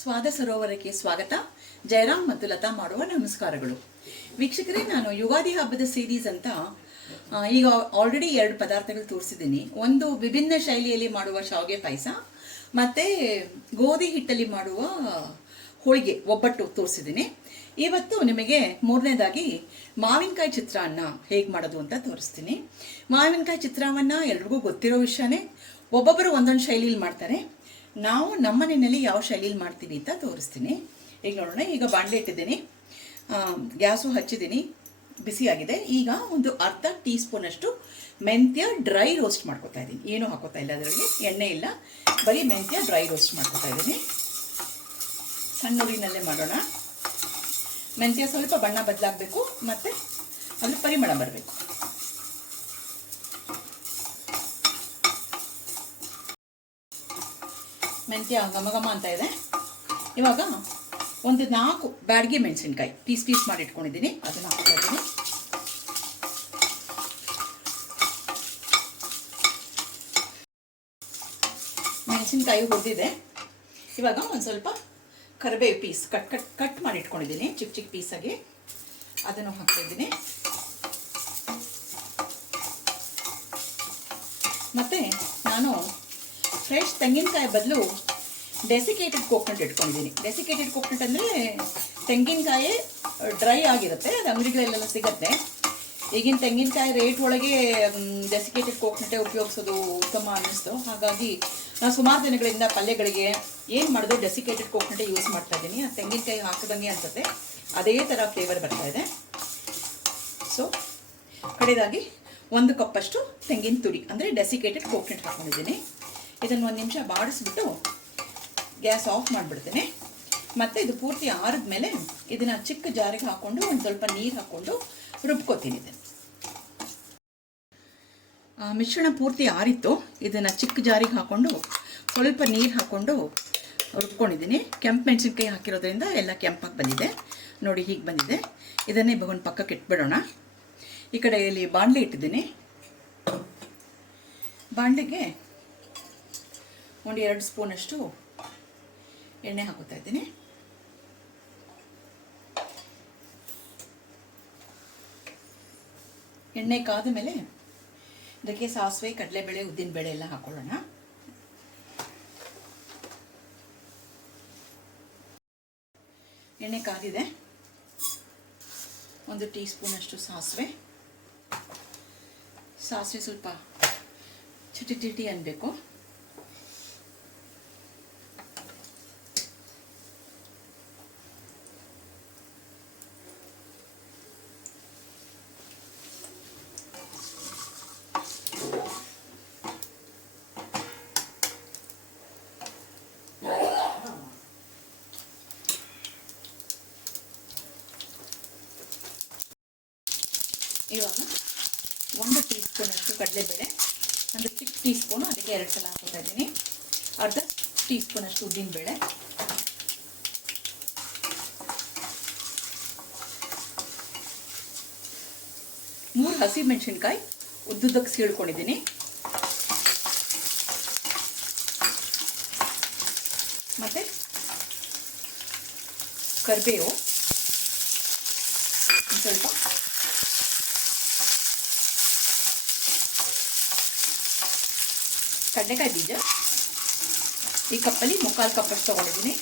ಸ್ವಾದ ಸರೋವರಕ್ಕೆ ಸ್ವಾಗತ. ಜಯರಾಮ್ ಮತ್ತು ಲತಾ ಮಾಡುವ ನಮಸ್ಕಾರಗಳು. ವೀಕ್ಷಕರೇ, ನಾನು ಯುಗಾದಿ ಹಬ್ಬದ ಸೀರೀಸ್ ಅಂತ ಈಗ ಆಲ್ರೆಡಿ 2 ಪದಾರ್ಥಗಳು ತೋರಿಸಿದ್ದೀನಿ. ಒಂದು ವಿಭಿನ್ನ ಶೈಲಿಯಲ್ಲಿ ಮಾಡುವ ಶಾವಿಗೆ ಪಾಯಸ, ಮತ್ತು ಗೋಧಿ ಹಿಟ್ಟಲ್ಲಿ ಮಾಡುವ ಹೋಳಿಗೆ ಒಬ್ಬಟ್ಟು ತೋರಿಸಿದ್ದೀನಿ. ಇವತ್ತು ನಿಮಗೆ ಮೂರನೇದಾಗಿ ಮಾವಿನಕಾಯಿ ಚಿತ್ರಾನ್ನ ಹೇಗೆ ಮಾಡೋದು ಅಂತ ತೋರಿಸ್ತೀನಿ. ಮಾವಿನಕಾಯಿ ಚಿತ್ರಾನ್ನ ಎಲ್ರಿಗೂ ಗೊತ್ತಿರೋ ವಿಷಯನೇ. ಒಬ್ಬೊಬ್ಬರು ಒಂದೊಂದು ಶೈಲಿಯಲ್ಲಿ ಮಾಡ್ತಾರೆ. ನಾವು ನಮ್ಮ ಮನೆಯಲ್ಲಿ ಯಾವ ಶೈಲಿಯಲ್ಲಿ ಮಾಡ್ತೀವಿ ಅಂತ ತೋರಿಸ್ತೀನಿ. ಈಗ ನೋಡೋಣ. ಈಗ ಬಾಣಲೆ ಇಟ್ಟಿದ್ದೀನಿ, ಗ್ಯಾಸು ಹಚ್ಚಿದ್ದೀನಿ, ಬಿಸಿಯಾಗಿದೆ. ಈಗ ಒಂದು ಅರ್ಧ ಟೀ ಸ್ಪೂನಷ್ಟು ಮೆಂತ್ಯ ಡ್ರೈ ರೋಸ್ಟ್ ಮಾಡ್ಕೊತಾ ಇದ್ದೀನಿ. ಏನೂ ಹಾಕೋತಾ ಇಲ್ಲ, ಅದರಲ್ಲಿ ಎಣ್ಣೆ ಇಲ್ಲ, ಬರೀ ಮೆಂತ್ಯ ಡ್ರೈ ರೋಸ್ಟ್ ಮಾಡ್ಕೊತಾ ಇದ್ದೀನಿ. ಸಣ್ಣ ಉರಿನಲ್ಲೇ ಮಾಡೋಣ. ಮೆಂತ್ಯ ಸ್ವಲ್ಪ ಬಣ್ಣ ಬದಲಾಗಬೇಕು ಮತ್ತು ಅದ್ರ ಪರಿಮಳ ಬರಬೇಕು. ಮೆಂತ್ಯ ಘಮ ಅಂತ ಇದೆ. ಇವಾಗ ಒಂದು 4 ಬ್ಯಾಡಗಿ ಮೆಣಸಿನ್ಕಾಯಿ ಪೀಸ್ ಮಾಡಿ ಇಟ್ಕೊಂಡಿದ್ದೀನಿ, ಅದನ್ನು ಹಾಕ್ತಾ ಇದ್ದೀನಿ. ಮೆಣಸಿನ್ಕಾಯಿ ಹುರಿದಿದೆ. ಇವಾಗ ಒಂದು ಸ್ವಲ್ಪ ಕರಿಬೇವು ಪೀಸ್ ಕಟ್ ಮಾಡಿ ಇಟ್ಕೊಂಡಿದ್ದೀನಿ, ಚಿಕ್ಕ ಪೀಸಾಗಿ, ಅದನ್ನು ಹಾಕ್ತಾ ಇದ್ದೀನಿ. ಮತ್ತು ನಾನು ಫ್ರೆಶ್ ತೆಂಗಿನಕಾಯಿ ಬದಲು ಡೆಸಿಕೇಟೆಡ್ ಕೋಕೋನಟ್ ಇಟ್ಕೊಂಡಿದ್ದೀನಿ. ಡೆಸಿಕೇಟೆಡ್ ಕೋಕೋನಟ್ ಅಂದರೆ ತೆಂಗಿನಕಾಯಿ ಡ್ರೈ ಆಗಿರುತ್ತೆ, ಅದು ಅಂಗಡಿಗಳಲ್ಲೆಲ್ಲ ಸಿಗುತ್ತೆ. ಈಗಿನ ತೆಂಗಿನಕಾಯಿ ರೇಟ್ ಒಳಗೆ ಡೆಸಿಕೇಟೆಡ್ ಕೋಕೋನಟೇ ಉಪಯೋಗಿಸೋದು ಉತ್ತಮ ಅನ್ನಿಸ್ತು. ಹಾಗಾಗಿ ನಾನು ಸುಮಾರು ದಿನಗಳಿಂದ ಪಲ್ಯಗಳಿಗೆ ಏನು ಮಾಡೋದು ಡೆಸಿಕೇಟೆಡ್ ಕೋಕೋನಟೇ ಯೂಸ್ ಮಾಡ್ತಾ ಇದ್ದೀನಿ. ಆ ತೆಂಗಿನಕಾಯಿ ಹಾಕಿದಂಗೆ ಅನಿಸುತ್ತೆ, ಅದೇ ಥರ ಫ್ಲೇವರ್ ಬರ್ತಾ ಇದೆ. ಸೊ ಕಡೆಯದಾಗಿ 1 ಕಪ್ಪಷ್ಟು ತೆಂಗಿನ ತುರಿ ಅಂದರೆ ಡೆಸಿಕೇಟೆಡ್ ಕೋಕೋನಟ್ ಹಾಕ್ಕೊಂಡಿದ್ದೀನಿ. ಇದನ್ನು 1 ನಿಮಿಷ ಬಾಡಿಸ್ಬಿಟ್ಟು ಗ್ಯಾಸ್ ಆಫ್ ಮಾಡಿಬಿಡ್ತೇನೆ. ಮತ್ತು ಇದು ಪೂರ್ತಿ ಆರಿದ ಮೇಲೆ ಇದನ್ನು ಚಿಕ್ಕ ಜಾರಿಗೆ ಹಾಕ್ಕೊಂಡು ಒಂದು ಸ್ವಲ್ಪ ನೀರು ಹಾಕ್ಕೊಂಡು ರುಬ್ಕೋತೀನಿ. ಇದನ್ನು ಮಿಶ್ರಣ ಪೂರ್ತಿ ಆರಿತ್ತು. ಇದನ್ನು ಚಿಕ್ಕ ಜಾರಿಗೆ ಹಾಕ್ಕೊಂಡು ಸ್ವಲ್ಪ ನೀರು ಹಾಕ್ಕೊಂಡು ರುಬ್ಕೊಂಡಿದ್ದೀನಿ. ಕೆಂಪು ಮೆಣಸಿನ್ಕಾಯಿ ಹಾಕಿರೋದ್ರಿಂದ ಎಲ್ಲ ಕೆಂಪಾಗಿ ಬಂದಿದೆ. ನೋಡಿ, ಹೀಗೆ ಬಂದಿದೆ. ಇದನ್ನೇ ಒಂದು ಪಕ್ಕಕ್ಕೆ ಇಟ್ಬಿಡೋಣ. ಈ ಕಡೆಯಲ್ಲಿ ಬಾಣಲೆ ಇಟ್ಟಿದ್ದೀನಿ. ಬಾಣಲೆಗೆ ಒಂದು 2 ಸ್ಪೂನಷ್ಟು ಎಣ್ಣೆ ಹಾಕೋತಾ ಇದ್ದೀನಿ. ಎಣ್ಣೆ ಕಾದ ಮೇಲೆ ಇದಕ್ಕೆ ಸಾಸಿವೆ, ಕಡಲೆಬೇಳೆ, ಉದ್ದಿನಬೇಳೆ ಎಲ್ಲ ಹಾಕೊಳ್ಳೋಣ. ಎಣ್ಣೆ ಕಾದಿದೆ. 1 ಟೀ ಸ್ಪೂನಷ್ಟು ಸಾಸಿವೆ ಸ್ವಲ್ಪ ಚಿಟಿ ಅನ್ನಬೇಕು. ಇವಾಗ 1 ಟೀ ಸ್ಪೂನಷ್ಟು ಕಡಲೆಬೇಳೆ, ಒಂದು ಚಿಕ್ಕ ಟೀ ಸ್ಪೂನು, ಅದಕ್ಕೆ 2 ಸಲ ಹಾಕೋತಾ ಇದ್ದೀನಿ. ಅರ್ಧ ಟೀ ಸ್ಪೂನಷ್ಟು ಉದ್ದಿನಬೇಳೆ, 3 ಹಸಿ ಮೆಣಸಿನ್ಕಾಯಿ ಉದ್ದುದ್ದಕ್ಕೆ ಸೀಳ್ಕೊಂಡಿದ್ದೀನಿ. ಮತ್ತು ಕರಿಬೇವು ಸ್ವಲ್ಪ, ಕಡಲೆಕಾಯಿ ಬೀಜ ಈ ಕಪ್ಪಲ್ಲಿ 3/4 ಕಪ್ಪಷ್ಟು ತೊಗೊಂಡಿದ್ದೀನಿ.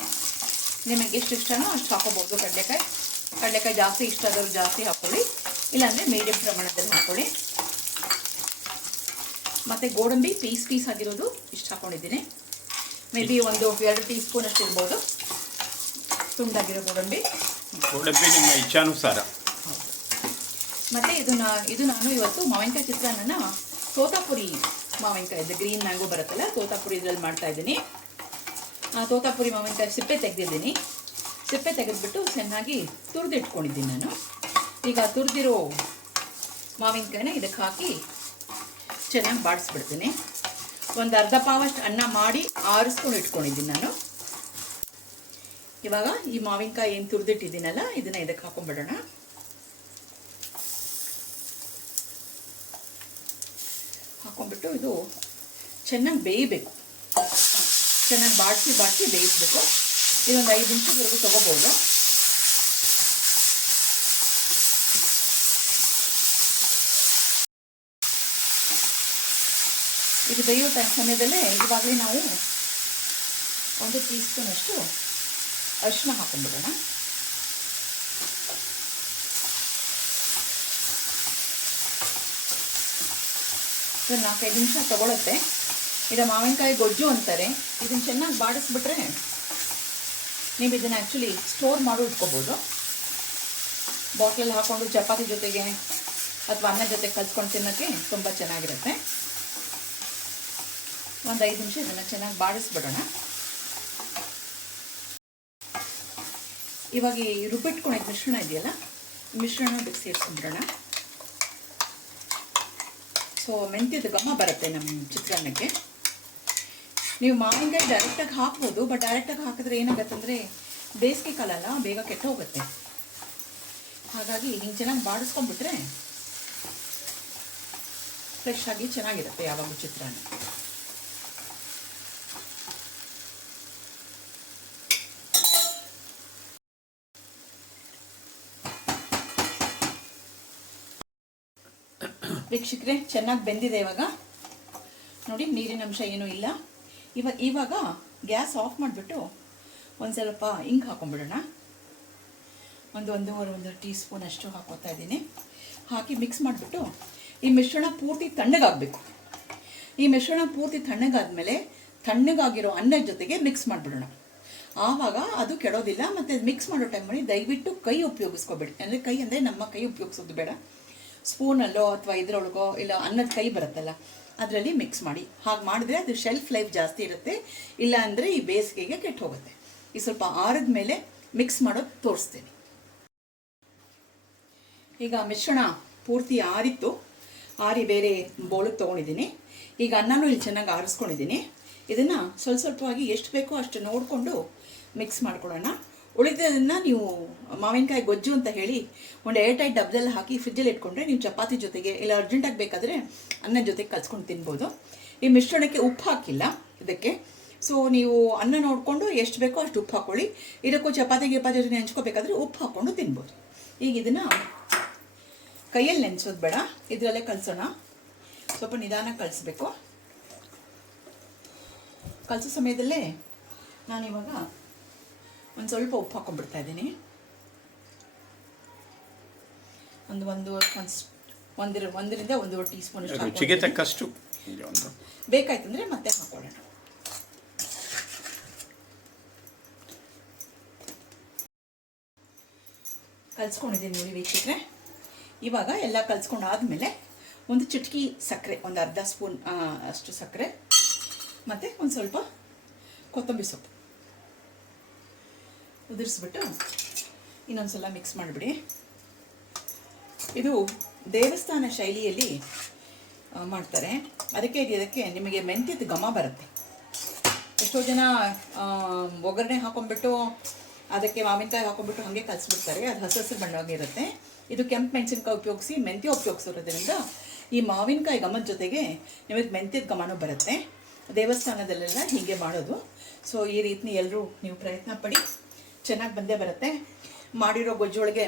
ನಿಮಗೆ ಎಷ್ಟು ಇಷ್ಟನೋ ಅಷ್ಟು ಹಾಕೋಬೋದು. ಕಡಲೆಕಾಯಿ ಜಾಸ್ತಿ ಇಷ್ಟ ಆದವರು ಜಾಸ್ತಿ ಹಾಕ್ಕೊಳ್ಳಿ, ಇಲ್ಲಾಂದರೆ ಮೀಡಿಯಂ ಪ್ರಮಾಣದಲ್ಲಿ ಹಾಕ್ಕೊಳ್ಳಿ. ಮತ್ತು ಗೋಡಂಬಿ ಪೀಸ್ ಆಗಿರೋದು ಇಷ್ಟು ಹಾಕ್ಕೊಂಡಿದ್ದೀನಿ. ಮೇ ಬಿ ಒಂದು 2 ಟೀ ಸ್ಪೂನ್ ಅಷ್ಟು ಇರ್ಬೋದು ತುಂಡಾಗಿರೋ ಗೋಡಂಬಿ ನಿಮ್ಮ ಇಚ್ಛಾನುಸಾರ. ಮತ್ತು ಇದು ನಾನು ಇವತ್ತು ಮಾವಿನಕಾಯಿ ಚಿತ್ರಾನ್ನ ತೋತಾಪುರಿ ಮಾವಿನಕಾಯಿ, ಗ್ರೀನ್ ಮ್ಯಾಂಗೋ ಬರುತ್ತಲ್ಲ, ತೋತಾಪುರಿ ಇದರಲ್ಲಿ ಮಾಡ್ತಾಯಿದ್ದೀನಿ. ತೋತಾಪುರಿ ಮಾವಿನಕಾಯಿ ಸಿಪ್ಪೆ ತೆಗೆದಿದ್ದೀನಿ. ಸಿಪ್ಪೆ ತೆಗೆದುಬಿಟ್ಟು ಚೆನ್ನಾಗಿ ತುರಿದಿಟ್ಕೊಂಡಿದ್ದೀನಿ ನಾನು. ಈಗ ತುರಿದಿರೋ ಮಾವಿನಕಾಯಿನ ಇದಕ್ಕೆ ಹಾಕಿ ಚೆನ್ನಾಗಿ ಬಾಡಿಸ್ಬಿಡ್ತೀನಿ. ಒಂದು ಅರ್ಧ ಪಾವಷ್ಟು ಅನ್ನ ಮಾಡಿ ಆರಿಸ್ಕೊಂಡು ಇಟ್ಕೊಂಡಿದ್ದೀನಿ ನಾನು. ಇವಾಗ ಈ ಮಾವಿನಕಾಯಿ ಏನು ತುರಿದಿಟ್ಟಿದ್ದೀನಲ್ಲ, ಇದನ್ನು ಇದಕ್ಕೆ ಹಾಕೊಂಡ್ಬಿಡೋಣ. ಹಾಕೊಂಡ್ಬಿಟ್ಟು ಇದು ಚೆನ್ನಾಗಿ ಬೇಯಬೇಕು. ಚೆನ್ನಾಗಿ ಬಾಡಿಸಿ ಬೇಯಿಸಬೇಕು. ಇದೊಂದು 5 ನಿಮಿಷದವರೆಗೂ ತೊಗೋಬೋದು. ಇದು ಬೇಯೋ ಸಮಯದಲ್ಲೇ ಇವಾಗಲೇ ನಾವು 1 ಟೀ ಸ್ಪೂನಷ್ಟು ಅರಿಶಿನ ಹಾಕೊಂಡ್ಬಿಡೋಣ. ಇದು 4-5 ನಿಮಿಷ ತಗೊಳುತ್ತೆ. ಇದು ಮಾವಿನಕಾಯಿ ಗೊಜ್ಜು ಅಂತಾರೆ. ಇದನ್ನು ಚೆನ್ನಾಗಿ ಬಾಡಿಸ್ಬಿಟ್ರೆ ನೀವು ಇದನ್ನು ಆ್ಯಕ್ಚುಲಿ ಸ್ಟೋರ್ ಮಾಡಿ ಇಟ್ಕೋಬೋದು. ಬಾಟ್ಲಲ್ಲಿ ಹಾಕ್ಕೊಂಡು ಚಪಾತಿ ಜೊತೆಗೆ ಅಥವಾ ಅನ್ನ ಜೊತೆ ಕಲ್ಸ್ಕೊಂಡು ತಿನ್ನೋಕ್ಕೆ ತುಂಬ ಚೆನ್ನಾಗಿರುತ್ತೆ. ಒಂದು 5 ನಿಮಿಷ ಇದನ್ನು ಚೆನ್ನಾಗಿ ಬಾಡಿಸ್ಬಿಡೋಣ. ಇವಾಗ ಈ ರುಬ್ಬಿಟ್ಕೊಂಡಿದ್ದ ಮಿಶ್ರಣ ಇದೆಯಲ್ಲ, ಮಿಶ್ರಣ ಬಿಸಿ ಸೇರಿಸ್ಕೊಂಡ್ಬಿಡೋಣ. ಸೊ ಮೆಂತ್ಯದ ಘಮ ಬರುತ್ತೆ ನಮ್ಮ ಚಿತ್ರಾನ್ನಕ್ಕೆ. ನೀವು ಮಾವಿನಕಾಯಿ ಡೈರೆಕ್ಟಾಗಿ ಹಾಕ್ಬೋದು, ಬಟ್ ಡೈರೆಕ್ಟಾಗಿ ಹಾಕಿದ್ರೆ ಏನಾಗುತ್ತೆ ಅಂದರೆ ಬೇಸಿಗೆ ಕಾಲ ಅಲ್ಲ, ಬೇಗ ಕೆಟ್ಟು ಹೋಗುತ್ತೆ. ಹಾಗಾಗಿ ಹಿಂಗೆ ಚೆನ್ನಾಗಿ ಬಾಡಿಸ್ಕೊಂಡ್ಬಿಟ್ರೆ ಫ್ರೆಶ್ ಆಗಿ ಚೆನ್ನಾಗಿರುತ್ತೆ ಯಾವಾಗಲೂ ಚಿತ್ರಾನ್ನ. ವೀಕ್ಷಕರೇ, ಚೆನ್ನಾಗಿ ಬೆಂದಿದೆ. ಇವಾಗ ನೋಡಿ, ನೀರಿನ ಅಂಶ ಏನೂ ಇಲ್ಲ. ಇವಾಗ ಗ್ಯಾಸ್ ಆಫ್ ಮಾಡಿಬಿಟ್ಟು ಒಂದು ಸ್ವಲ್ಪ ಹಿಂಗೆ ಹಾಕೊಂಡ್ಬಿಡೋಣ. ಒಂದೂವರೆ ಟೀ ಸ್ಪೂನ್ ಅಷ್ಟು ಹಾಕೋತಾ ಇದ್ದೀನಿ. ಹಾಕಿ ಮಿಕ್ಸ್ ಮಾಡಿಬಿಟ್ಟು ಈ ಮಿಶ್ರಣ ಪೂರ್ತಿ ತಣ್ಣಗಾಗಬೇಕು. ಈ ಮಿಶ್ರಣ ಪೂರ್ತಿ ತಣ್ಣಗಾದ್ಮೇಲೆ ತಣ್ಣಗಾಗಿರೋ ಅನ್ನದ ಜೊತೆಗೆ ಮಿಕ್ಸ್ ಮಾಡಿಬಿಡೋಣ. ಆವಾಗ ಅದು ಕೆಡೋದಿಲ್ಲ. ಮತ್ತು ಮಿಕ್ಸ್ ಮಾಡೋ ಟೈಮಲ್ಲಿ ದಯವಿಟ್ಟು ಕೈ ಉಪಯೋಗಿಸ್ಕೋಬೇಡಿ. ಅಂದರೆ ಕೈ ಅಂದರೆ ನಮ್ಮ ಕೈ ಉಪಯೋಗಿಸೋದು ಬೇಡ. ಸ್ಪೂನಲ್ಲೋ ಅಥವಾ ಇದರೊಳಗೋ ಇಲ್ಲ ಅನ್ನದ ಕೈ ಬರುತ್ತಲ್ಲ, ಅದರಲ್ಲಿ ಮಿಕ್ಸ್ ಮಾಡಿ. ಹಾಗೆ ಮಾಡಿದ್ರೆ ಅದು ಶೆಲ್ಫ್ ಲೈಫ್ ಜಾಸ್ತಿ ಇರುತ್ತೆ. ಇಲ್ಲ ಅಂದರೆ ಈ ಬೇಸಿಗೆಗೆ ಕೆಟ್ಟು ಹೋಗುತ್ತೆ. ಈ ಸ್ವಲ್ಪ ಆರಿದ ಮೇಲೆ ಮಿಕ್ಸ್ ಮಾಡೋದು ತೋರಿಸ್ತೀನಿ. ಈಗ ಮಿಶ್ರಣ ಪೂರ್ತಿ ಆರಿತ್ತು. ಆರಿ ಬೇರೆ ಬೌಲಿಗೆ ತೊಗೊಂಡಿದ್ದೀನಿ. ಈಗ ಅನ್ನನೂ ಇಲ್ಲಿ ಚೆನ್ನಾಗಿ ಆರಿಸ್ಕೊಂಡಿದ್ದೀನಿ. ಇದನ್ನು ಸ್ವಲ್ಪವಾಗಿ ಎಷ್ಟು ಬೇಕೋ ಅಷ್ಟು ನೋಡಿಕೊಂಡು ಮಿಕ್ಸ್ ಮಾಡ್ಕೊಳ್ಳೋಣ. ಉಳಿದದನ್ನು ನೀವು ಮಾವಿನಕಾಯಿ ಗೊಜ್ಜು ಅಂತ ಹೇಳಿ ಒಂದು ಏರ್ಟೈಟ್ ಡಬ್ಬದಲ್ಲಿ ಹಾಕಿ ಫ್ರಿಜ್ಜಲ್ಲಿ ಇಟ್ಕೊಂಡ್ರೆ ನೀವು ಚಪಾತಿ ಜೊತೆಗೆ ಇಲ್ಲ ಅರ್ಜೆಂಟಾಗಿ ಬೇಕಾದರೆ ಅನ್ನ ಜೊತೆಗೆ ಕಲ್ಸ್ಕೊಂಡು ತಿನ್ಬೋದು. ಈ ಮಿಶ್ರಣಕ್ಕೆ ಉಪ್ಪು ಹಾಕಿಲ್ಲ ಇದಕ್ಕೆ. ಸೊ ನೀವು ಅನ್ನ ನೋಡಿಕೊಂಡು ಎಷ್ಟು ಬೇಕೋ ಅಷ್ಟು ಉಪ್ಪು ಹಾಕ್ಕೊಳ್ಳಿ. ಇದಕ್ಕೂ ಚಪಾತಿ ಜೊತೆ ನೆಂಚ್ಕೋಬೇಕಾದ್ರೆ ಉಪ್ಪು ಹಾಕ್ಕೊಂಡು ತಿನ್ಬೋದು. ಈಗ ಇದನ್ನು ಕೈಯಲ್ಲಿ ನೆನೆಸೋದು ಬೇಡ, ಇದರಲ್ಲೇ ಕಲಸೋಣ. ಸ್ವಲ್ಪ ನಿಧಾನ ಕಲಿಸ್ಬೇಕು. ಕಲಸೋ ಸಮಯದಲ್ಲೇ ನಾನಿವಾಗ ಒಂದು ಸ್ವಲ್ಪ ಉಪ್ಪು ಹಾಕೊಂಡ್ಬಿಡ್ತಾ ಇದ್ದೀನಿ. ಒಂದರಿಂದ 1.5 ಟೀ ಸ್ಪೂನ್ ರುಚಿಗೆ ತಕ್ಕಷ್ಟು ಬೇಕಾಯ್ತಂದ್ರೆ ಮತ್ತೆ ಹಾಕೊಳ್ಳೋಣ. ಕಲಿಸ್ಕೊಂಡಿದ್ದೀನಿ ನೋಡಿ ವೀಕ್ಷಕರೇ. ಇವಾಗ ಎಲ್ಲ ಕಲಿಸ್ಕೊಂಡು ಆದಮೇಲೆ ಒಂದು ಚಿಟಕಿ ಸಕ್ಕರೆ, ಒಂದು ಅರ್ಧ ಸ್ಪೂನ್ ಅಷ್ಟು ಸಕ್ಕರೆ ಮತ್ತು ಒಂದು ಸ್ವಲ್ಪ ಕೊತ್ತಂಬರಿ ಸೊಪ್ಪು ಉದುರಿಸ್ಬಿಟ್ಟು ಇನ್ನೊಂದು ಸಲ ಮಿಕ್ಸ್ ಮಾಡಿಬಿಡಿ. ಇದು ದೇವಸ್ಥಾನ ಶೈಲಿಯಲ್ಲಿ ಮಾಡ್ತಾರೆ. ಇದಕ್ಕೆ ನಿಮಗೆ ಮೆಂತ್ಯದ ಘಮ ಬರುತ್ತೆ. ಎಷ್ಟೋ ಜನ ಒಗ್ಗರಣೆ ಹಾಕೊಂಡ್ಬಿಟ್ಟು ಅದಕ್ಕೆ ಮಾವಿನಕಾಯಿ ಹಾಕೊಂಡ್ಬಿಟ್ಟು ಹಾಗೆ ಕಲಿಸ್ಬಿಡ್ತಾರೆ. ಅದು ಹಸಿರು ಬಣ್ಣವಾಗಿರುತ್ತೆ. ಇದು ಕೆಂಪು ಮೆಣಸಿನ್ಕಾಯಿ ಉಪಯೋಗಿಸಿ ಮೆಂತ್ಯ ಉಪಯೋಗಿಸಿರೋದ್ರಿಂದ ಈ ಮಾವಿನಕಾಯಿ ಘಮದ ಜೊತೆಗೆ ನಿಮಗೆ ಮೆಂತ್ಯದ ಘಮನೂ ಬರುತ್ತೆ. ದೇವಸ್ಥಾನದಲ್ಲೆಲ್ಲ ಹೀಗೆ ಮಾಡೋದು. ಸೊ ಈ ರೀತಿ ಎಲ್ಲರೂ ನೀವು ಪ್ರಯತ್ನ ಪಡಿ, ಚೆನ್ನಾಗಿ ಬಂದೇ ಬರುತ್ತೆ. ಮಾಡಿರೋ ಗೊಜ್ಜೊಳಗೆ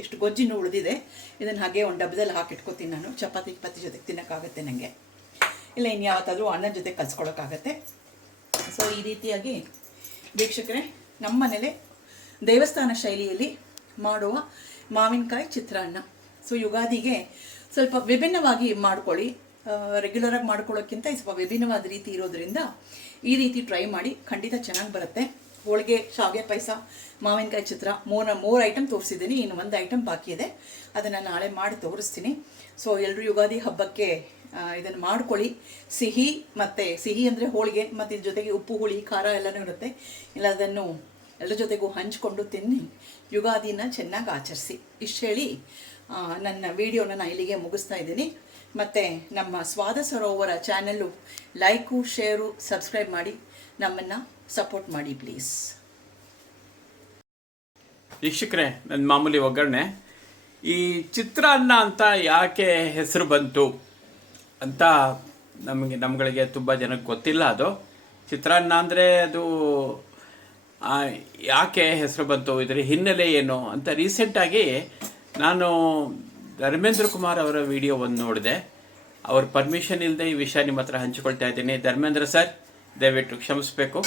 ಇಷ್ಟು ಗೊಜ್ಜಿನೂ ಉಳಿದಿದೆ. ಇದನ್ನು ಹಾಗೆ ಒಂದು ಡಬ್ಬದಲ್ಲಿ ಹಾಕಿಟ್ಕೋತೀನಿ ನಾನು. ಚಪಾತಿ ಜೊತೆಗೆ ತಿನ್ನೋಕ್ಕಾಗತ್ತೆ ನನಗೆ, ಇಲ್ಲ ಇನ್ಯಾವತ್ತಾದರೂ ಅನ್ನದ ಜೊತೆ ಕಲ್ಸ್ಕೊಳಕ್ಕಾಗತ್ತೆ. ಸೊ ಈ ರೀತಿಯಾಗಿ ವೀಕ್ಷಕರೇ, ನಮ್ಮ ಮನೇಲೆ ದೇವಸ್ಥಾನ ಶೈಲಿಯಲ್ಲಿ ಮಾಡುವ ಮಾವಿನಕಾಯಿ ಚಿತ್ರಾನ್ನ. ಸೊ ಯುಗಾದಿಗೆ ಸ್ವಲ್ಪ ವಿಭಿನ್ನವಾಗಿ ಮಾಡ್ಕೊಳ್ಳಿ. ರೆಗ್ಯುಲರಾಗಿ ಮಾಡ್ಕೊಳ್ಳೋಕ್ಕಿಂತ ಸ್ವಲ್ಪ ವಿಭಿನ್ನವಾದ ರೀತಿ ಇರೋದ್ರಿಂದ ಈ ರೀತಿ ಟ್ರೈ ಮಾಡಿ, ಖಂಡಿತ ಚೆನ್ನಾಗಿ ಬರುತ್ತೆ. ಹೋಳಿಗೆ, ಶಾವಿಗೆ ಪಾಯಸ, ಮಾವಿನಕಾಯಿ ಚಿತ್ರ, ಮೂರು ಐಟಮ್ ತೋರಿಸಿದ್ದೀನಿ. ಇನ್ನು ಒಂದು ಐಟಮ್ ಬಾಕಿ ಇದೆ, ಅದನ್ನು ನಾಳೆ ಮಾಡಿ ತೋರಿಸ್ತೀನಿ. ಸೊ ಎಲ್ಲರೂ ಯುಗಾದಿ ಹಬ್ಬಕ್ಕೆ ಇದನ್ನು ಮಾಡ್ಕೊಳ್ಳಿ. ಸಿಹಿ ಅಂದರೆ ಹೋಳಿಗೆ, ಮತ್ತು ಇದ್ರ ಜೊತೆಗೆ ಉಪ್ಪು, ಹುಳಿ, ಖಾರ ಎಲ್ಲನೂ ಇರುತ್ತೆ. ಇಲ್ಲ ಅದನ್ನು ಎಲ್ಲರ ಜೊತೆಗೂ ಹಂಚ್ಕೊಂಡು ತಿನ್ನಿ, ಯುಗಾದಿನ ಚೆನ್ನಾಗಿ ಆಚರಿಸಿ. ಇಷ್ಟು ಹೇಳಿ ನನ್ನ ವಿಡಿಯೋನ ನಾನು ಇಲ್ಲಿಗೆ ಮುಗಿಸ್ತಾ ಇದ್ದೀನಿ. ಮತ್ತು ನಮ್ಮ ಸ್ವಾದ ಸರೋವರ ಚಾನಲ್ಲು ಲೈಕು, ಶೇರು, ಸಬ್ಸ್ಕ್ರೈಬ್ ಮಾಡಿ ನಮ್ಮನ್ನು ಸಪೋರ್ಟ್ ಮಾಡಿ ಪ್ಲೀಸ್. ವೀಕ್ಷಕರೇ, ನನ್ನ ಮಾಮೂಲಿ ಒಗ್ಗರಣೆ. ಈ ಚಿತ್ರಾನ್ನ ಅಂತ ಯಾಕೆ ಹೆಸರು ಬಂತು ಅಂತ ನಮಗಳಿಗೆ ತುಂಬ ಜನಕ್ಕೆ ಗೊತ್ತಿಲ್ಲ. ಅದು ಚಿತ್ರಾನ್ನ ಅಂದರೆ ಅದು ಯಾಕೆ ಹೆಸರು ಬಂತು, ಇದರ ಹಿನ್ನೆಲೆ ಏನು ಅಂತ ರೀಸೆಂಟಾಗಿ ನಾನು ಧರ್ಮೇಂದ್ರ ಕುಮಾರ್ ಅವರ ವಿಡಿಯೋ ಒಂದು ನೋಡಿದೆ. ಅವ್ರ ಪರ್ಮಿಷನ್ ಇಲ್ಲದೆ ಈ ವಿಷಯ ನಿಮ್ಮ ಹತ್ರ ಹಂಚಿಕೊಳ್ತಾ ಇದ್ದೀನಿ. ಧರ್ಮೇಂದ್ರ ಸರ್, ದಯವಿಟ್ಟು ಕ್ಷಮಿಸಬೇಕು.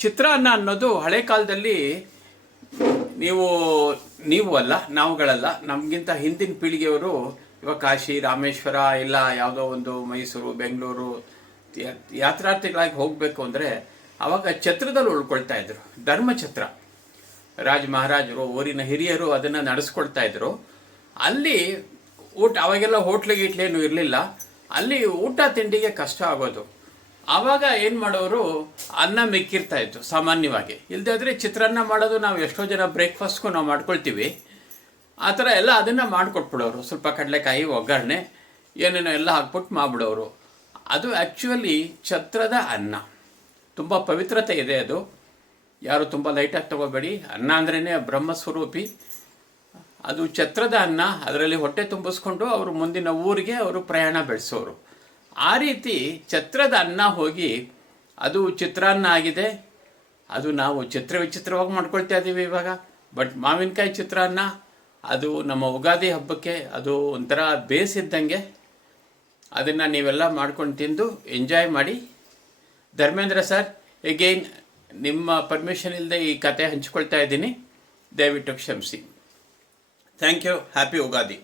ಚಿತ್ರಾನ್ನ ಅನ್ನೋದು ಹಳೆ ಕಾಲದಲ್ಲಿ ನೀವು ಅಲ್ಲ, ನಾವುಗಳಲ್ಲ, ನಮಗಿಂತ ಹಿಂದಿನ ಪೀಳಿಗೆಯವರು ಇವಾಗ ಕಾಶಿ, ರಾಮೇಶ್ವರ ಇಲ್ಲ ಯಾವುದೋ ಒಂದು ಮೈಸೂರು, ಬೆಂಗಳೂರು ಯಾತ್ರಾರ್ಥಿಗಳಾಗಿ ಹೋಗಬೇಕು ಅಂದರೆ ಆವಾಗ ಛತ್ರದಲ್ಲಿ ಉಳ್ಕೊಳ್ತಾ ಇದ್ರು. ಧರ್ಮಛತ್ರ, ಮಹಾರಾಜರು, ಊರಿನ ಹಿರಿಯರು ಅದನ್ನು ನಡೆಸ್ಕೊಳ್ತಾ ಇದ್ರು. ಅಲ್ಲಿ ಊಟ, ಅವಾಗೆಲ್ಲ ಹೋಟ್ಲಿಗೇನು ಇರಲಿಲ್ಲ, ಅಲ್ಲಿ ಊಟ ತಿಂಡಿಗೆ ಕಷ್ಟ ಆಗೋದು. ಆವಾಗ ಏನು ಮಾಡೋರು, ಅನ್ನ ಮಿಕ್ಕಿರ್ತಾ ಇತ್ತು ಸಾಮಾನ್ಯವಾಗಿ. ಇಲ್ಲದೆ ಆದರೆ ಚಿತ್ರಾನ್ನ ಮಾಡೋದು ನಾವು ಎಷ್ಟೋ ಜನ ಬ್ರೇಕ್ಫಾಸ್ಟ್ಗೂ ನಾವು ಮಾಡ್ಕೊಳ್ತೀವಿ. ಆ ಥರ ಎಲ್ಲ ಅದನ್ನು ಮಾಡಿಕೊಟ್ಬಿಡೋರು. ಸ್ವಲ್ಪ ಕಡಲೆಕಾಯಿ, ಒಗ್ಗರಣೆ, ಏನೇನೋ ಎಲ್ಲ ಹಾಕ್ಬಿಟ್ಟು ಮಾಡಿಬಿಡೋರು. ಅದು ಆ್ಯಕ್ಚುಲಿ ಛತ್ರದ ಅನ್ನ. ತುಂಬ ಪವಿತ್ರತೆ ಇದೆ ಅದು, ಯಾರು ತುಂಬ ಲೈಟಾಗಿ ತಗೋಬೇಡಿ. ಅನ್ನ ಅಂದ್ರೇ ಬ್ರಹ್ಮಸ್ವರೂಪಿ. ಅದು ಛತ್ರದ ಅನ್ನ, ಅದರಲ್ಲಿ ಹೊಟ್ಟೆ ತುಂಬಿಸ್ಕೊಂಡು ಅವರು ಮುಂದಿನ ಊರಿಗೆ ಅವರು ಪ್ರಯಾಣ ಬೆಳೆಸೋರು. ಆ ರೀತಿ ಛತ್ರದ ಅನ್ನ ಹೋಗಿ ಅದು ಚಿತ್ರಾನ್ನ ಆಗಿದೆ. ಅದು ನಾವು ವಿಚಿತ್ರವಾಗಿ ಮಾಡ್ಕೊಳ್ತಾ ಇದ್ದೀವಿ ಇವಾಗ. ಬಟ್ ಮಾವಿನಕಾಯಿ ಚಿತ್ರಾನ್ನ ಅದು ನಮ್ಮ ಯುಗಾದಿ ಹಬ್ಬಕ್ಕೆ ಅದು ಒಂಥರ ಬೇಸಿದ್ದಂಗೆ. ಅದನ್ನು ನೀವೆಲ್ಲ ಮಾಡ್ಕೊಂಡು ತಿಂದು ಎಂಜಾಯ್ ಮಾಡಿ. ಧರ್ಮೇಂದ್ರ ಸರ್, ಎಗೈನ್ ನಿಮ್ಮ ಪರ್ಮಿಷನ್ ಇಲ್ಲದೆ ಈ ಕತೆ ಹಂಚ್ಕೊಳ್ತಾ ಇದ್ದೀನಿ, ದಯವಿಟ್ಟು ಕ್ಷಮಿಸಿ. Thank you. ಹ್ಯಾಪಿ ಯುಗಾದಿ.